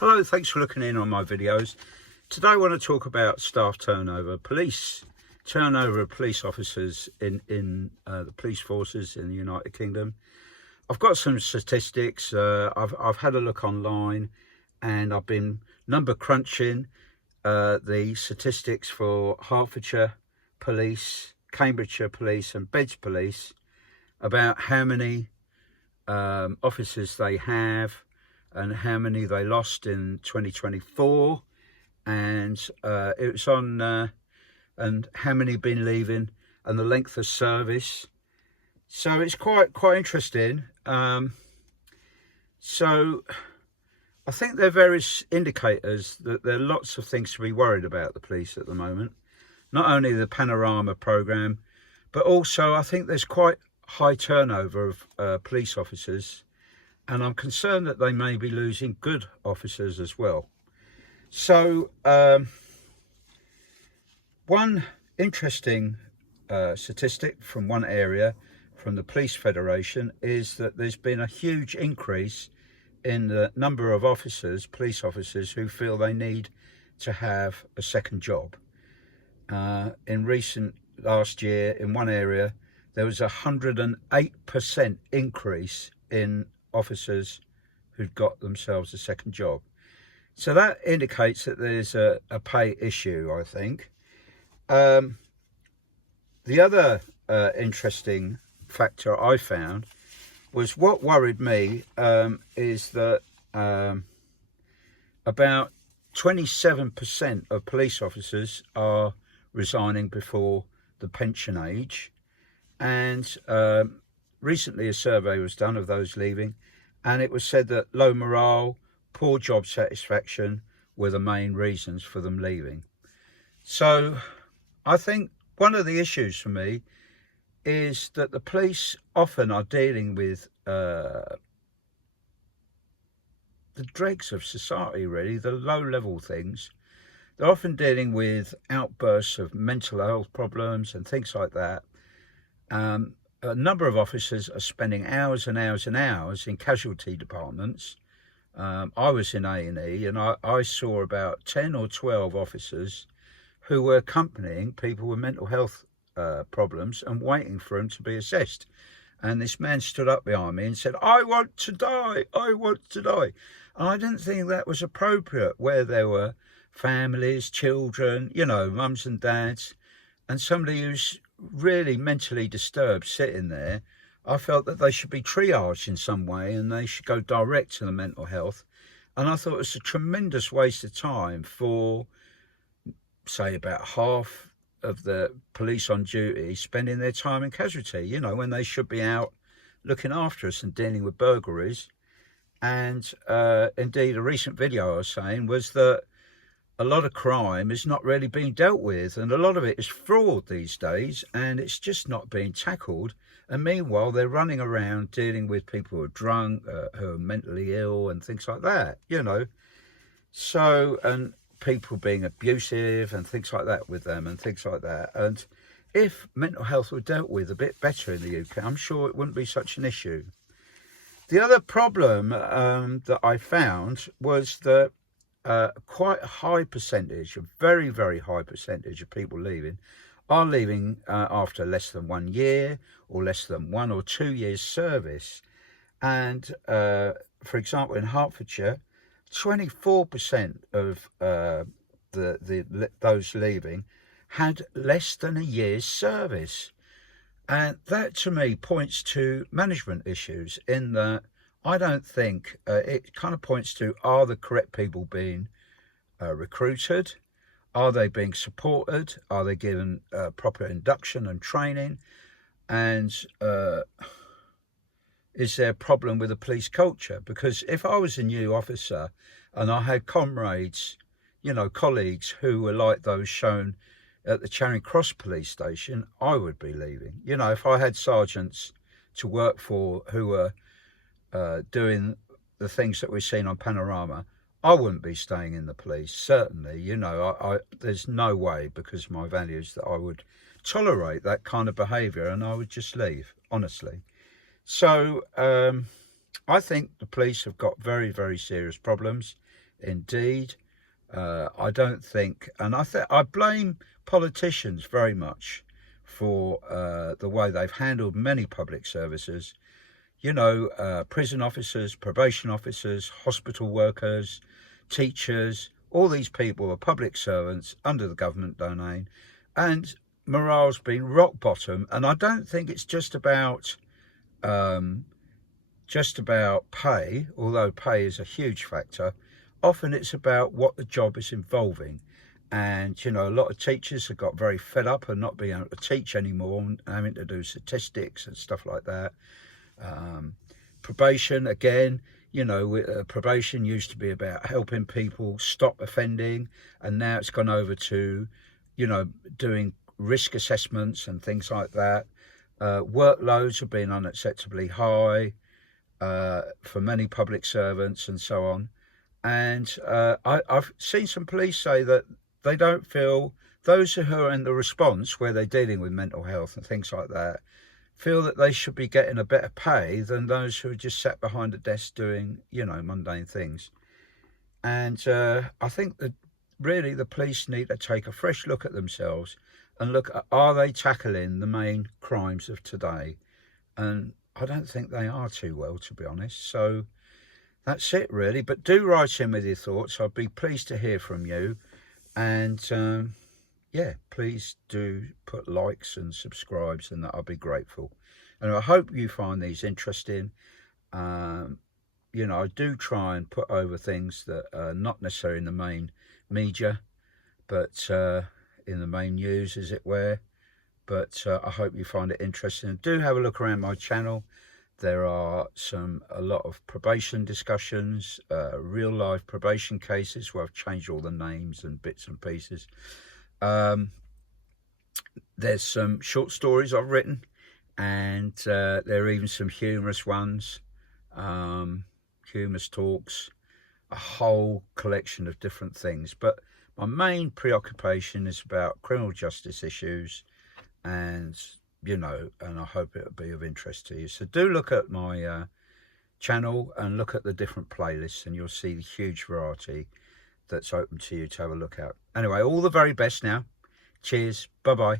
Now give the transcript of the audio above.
Hello, thanks for looking in on my videos. Today I want to talk about staff turnover, turnover of police officers in the police forces in the United Kingdom. I've got some statistics. I've had a look online and I've been number crunching the statistics for Hertfordshire Police, Cambridgeshire Police and Beds Police about how many officers they have and how many they lost in 2024, and it was on and how many been leaving and the length of service. So it's quite interesting. So I think there are various indicators that there are lots of things to be worried about the police at the moment. Not only the Panorama programme, but also I think there's quite high turnover of police officers, and I'm concerned that they may be losing good officers as well. So one interesting statistic from one area, from the Police Federation, is that there's been a huge increase in the number of officers, police officers, who feel they need to have a second job. In last year, in one area, there was 108% increase in officers who'd got themselves a second job. So that indicates that there's a pay issue, I think. The other interesting factor I found was, what worried me is that about 27% of police officers are resigning before the pension age, and recently a survey was done of those leaving, and it was said that low morale, poor job satisfaction were the main reasons for them leaving. So I think one of the issues for me is that the police often are dealing with the dregs of society, really, the low-level things. They're often dealing with outbursts of mental health problems and things like that. A number of officers are spending hours and hours and hours in casualty departments. I was in A&E, and I saw about 10 or 12 officers who were accompanying people with mental health problems and waiting for them to be assessed. And this man stood up behind me and said, "I want to die, I want to die." And I didn't think that was appropriate, where there were families, children, you know, mums and dads, and somebody who's really mentally disturbed sitting there. I felt that they should be triaged in some way and they should go direct to the mental health. And I thought it was a tremendous waste of time for, say, about half of the police on duty spending their time in casualty, you know, when they should be out looking after us and dealing with burglaries. And indeed, a recent video I was saying was that a lot of crime is not really being dealt with, and a lot of it is fraud these days, and it's just not being tackled. And meanwhile, they're running around dealing with people who are drunk, who are mentally ill and things like that, you know. So, and people being abusive and things like that with them and things like that. And if mental health were dealt with a bit better in the UK, I'm sure it wouldn't be such an issue. The other problem that I found was that quite a high percentage, a very, very high percentage of people leaving are leaving after less than 1 year or less than 1 or 2 years service. And for example, in Hertfordshire, 24% of those leaving had less than a year's service. And that to me points to management issues, in that I don't think it kind of points to, are the correct people being recruited? Are they being supported? Are they given proper induction and training? And is there a problem with the police culture? Because if I was a new officer and I had comrades, you know, colleagues who were like those shown at the Charing Cross police station, I would be leaving. You know, if I had sergeants to work for who were doing the things that we've seen on Panorama, I wouldn't be staying in the police, certainly. You know, there's no way, because of my values, that I would tolerate that kind of behaviour, and I would just leave, honestly. So I think the police have got very, very serious problems indeed. I don't think, and I blame politicians very much for the way they've handled many public services. You know, prison officers, probation officers, hospital workers, teachers, all these people are public servants under the government domain, and morale's been rock bottom. And I don't think it's just about pay, although pay is a huge factor. Often it's about what the job is involving. And, you know, a lot of teachers have got very fed up and not being able to teach anymore and having to do statistics and stuff like that. Probation, again, you know, probation used to be about helping people stop offending, and now it's gone over to, you know, doing risk assessments and things like that. Workloads have been unacceptably high for many public servants and so on. And I've seen some police say that they don't feel, those who are in the response where they're dealing with mental health and things like that, feel that they should be getting a better pay than those who are just sat behind a desk doing, you know, mundane things. And I think that really the police need to take a fresh look at themselves and look at, are they tackling the main crimes of today? And I don't think they are too well, to be honest. So that's it really. But do write in with your thoughts. I'd be pleased to hear from you. And yeah, please do put likes and subscribes, and that I'll be grateful. And I hope you find these interesting. You know, I do try and put over things that are not necessarily in the main media, but in the main news, as it were. But I hope you find it interesting. And do have a look around my channel. There are a lot of probation discussions, real life probation cases where I've changed all the names and bits and pieces. There's some short stories I've written, and there are even some humorous ones, humorous talks, a whole collection of different things. But my main preoccupation is about criminal justice issues, and you know, and I hope it'll be of interest to you. So do look at my channel and look at the different playlists, and you'll see the huge variety that's open to you to have a look at. Anyway, all the very best now. Cheers. Bye-bye.